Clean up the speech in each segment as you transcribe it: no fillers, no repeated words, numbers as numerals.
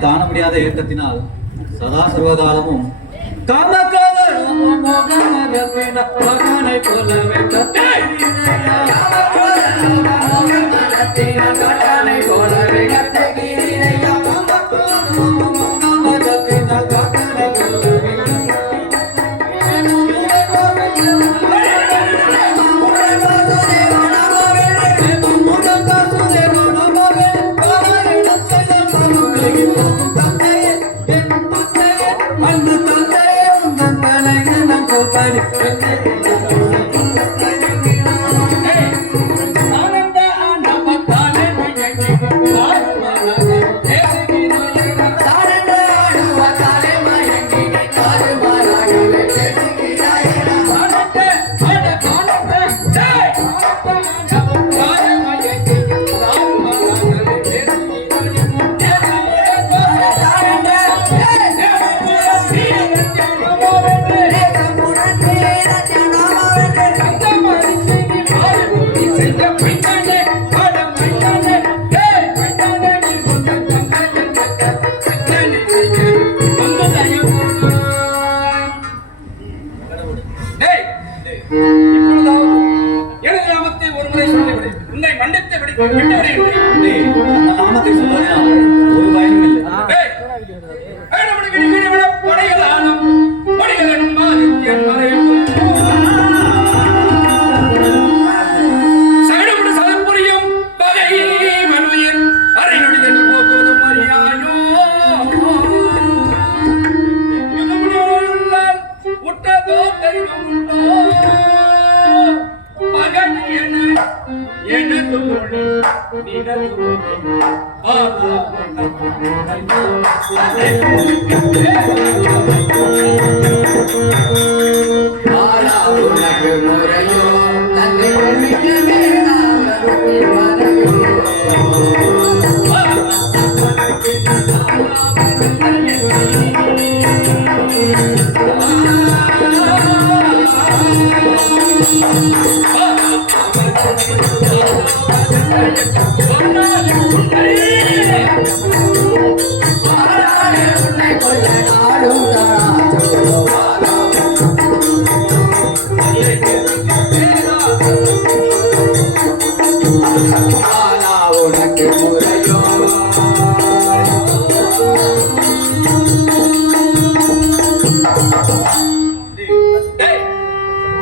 காண முடியாத ஏக்கத்தினால் சதா சர்வகாலமும் நாமத்தை சொல்வதனால் ஒரு பயனும் இல்லை.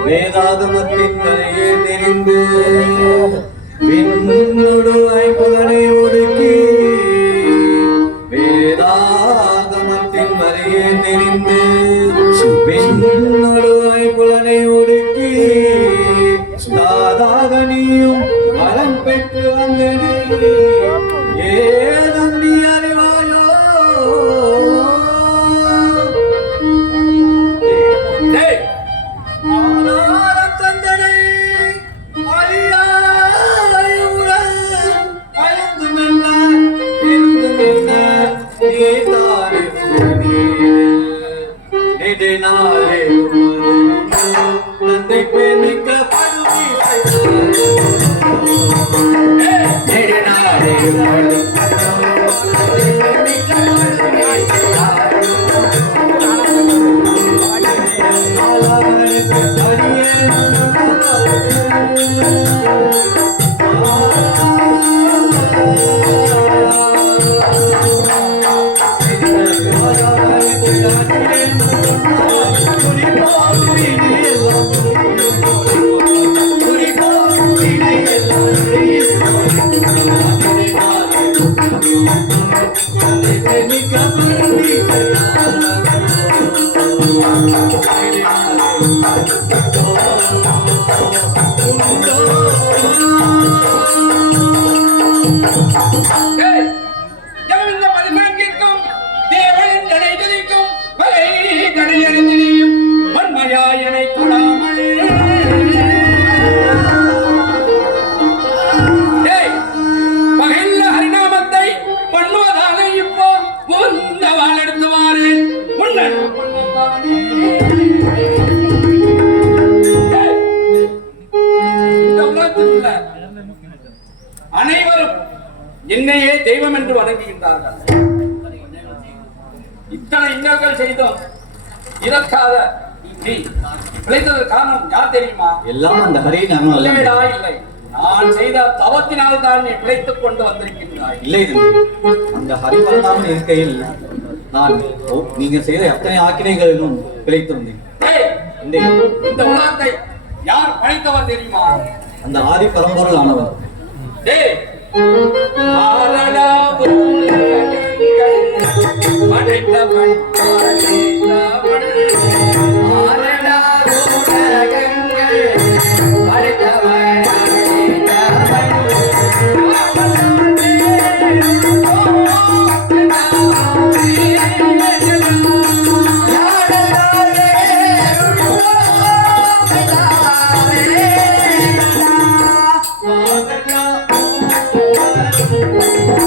வேதாகமத்தின் கரையே தெரிந்து விண்ணோடு ஐம்பதனை ஒடுக்கி வேதாகமத்தின் வரையே தெரிந்து விண்ணோடு ஐம்புலனை ஒடுக்கி தாதாக நீயும் வரம் பெற்று வந்தனை ஏதும் நீ அறிவாயோ இந்த பதினான்கிற்கும் தேவனின் நடைதிரிக்கும் வகை கடையறிந்திரியும் வன்மையாயனை தொடாமல் பகையில் ஹரிநாமத்தை பண்ணுவதால இப்போ உந்த வாழ் எடுத்துவாரு முன்னன் அனைவரும் என்னையே தெய்வம் என்று வணங்குகின்றார்கள். இத்தனை இன்னல்கள் செய்தோம், இதற்காக நீ பிழைத்ததற்கு காரணம் யார் தெரியுமா? எல்லாம் அந்த ஹரியின் அருள். இல்லை, நான் செய்த தவத்தினால் தான் நீ பிழைத்துக் கொண்டு வந்திருக்கின்றாய். இல்லை தம்பி, அந்த ஹரி பண்ணாமல் இருக்கையில் நான் நீங்க செய்த எத்தனை ஆக்கினைகளிலும் பிழைத்திருந்தேன். இந்த உலகத்தை யார் படைத்தவர் தெரியுமா? அந்த ஆதி பரம்பொருள் ஆனவர். படைத்தவன்